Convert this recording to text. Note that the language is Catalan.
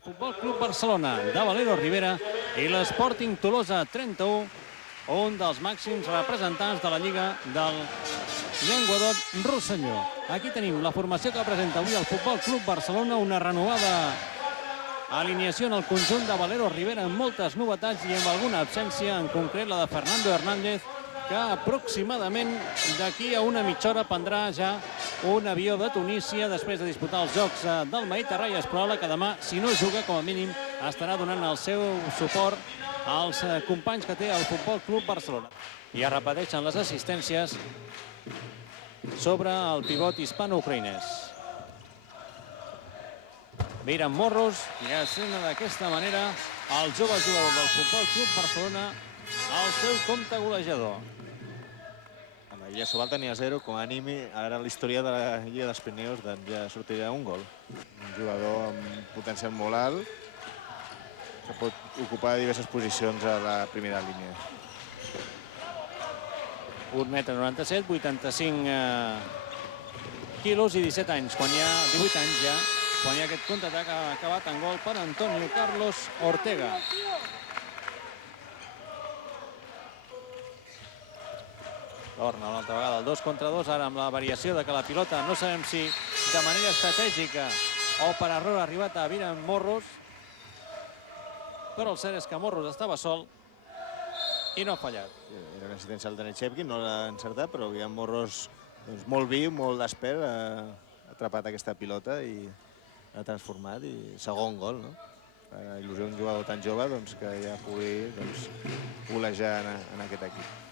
El Futbol Club Barcelona de Valero Rivera i l'Sporting Tolosa 31, un dels màxims representants de la Lliga del Llenguadoc Rosselló. Aquí tenim la formació que presenta avui el Futbol Club Barcelona, una renovada alineació en el conjunt de Valero Rivera amb moltes novetats i amb alguna absència, en concret la de Fernando Hernández, que aproximadament d'aquí a una mitja hora prendrà ja un avió de Tunísia després de disputar els Jocs del Mediterrani. És probable que demà, si no juga, com a mínim estarà donant el seu suport als companys que té el Futbol Club Barcelona. I es repeteixen les assistències sobre el pivot hispano-ucraïnès. Miren Morros i assena d'aquesta manera el jove jugador del Futbol Club Barcelona al seu compte golejador. Amb la Lliga Sobal tenia 0, com a animi, ara la història de la Lliga dels Pirineus ja sortirà un gol. Un jugador amb potencial molt alt, que pot ocupar diverses posicions a la primera línia. 1,97 m, 85 quilos i 17 anys, quan hi ha 18 anys ja, quan hi ha aquest contraatac ha acabat en gol per Antonio Carlos Ortega. Torna una altra vegada el 2 contra 2, ara amb la variació de que la pilota no sabem si de manera estratègica o per error ha arribat a Miren Morros, però el cert és que Morros estava sol i no ha fallat. Era una assistència al Danechevski, no l'ha encertat, però Guillem Morros molt viu, molt despert, ha atrapat aquesta pilota i l'ha transformat, i segon gol, no? Il·lusió un jugador tan jove que ja pugui golejar en aquest equip.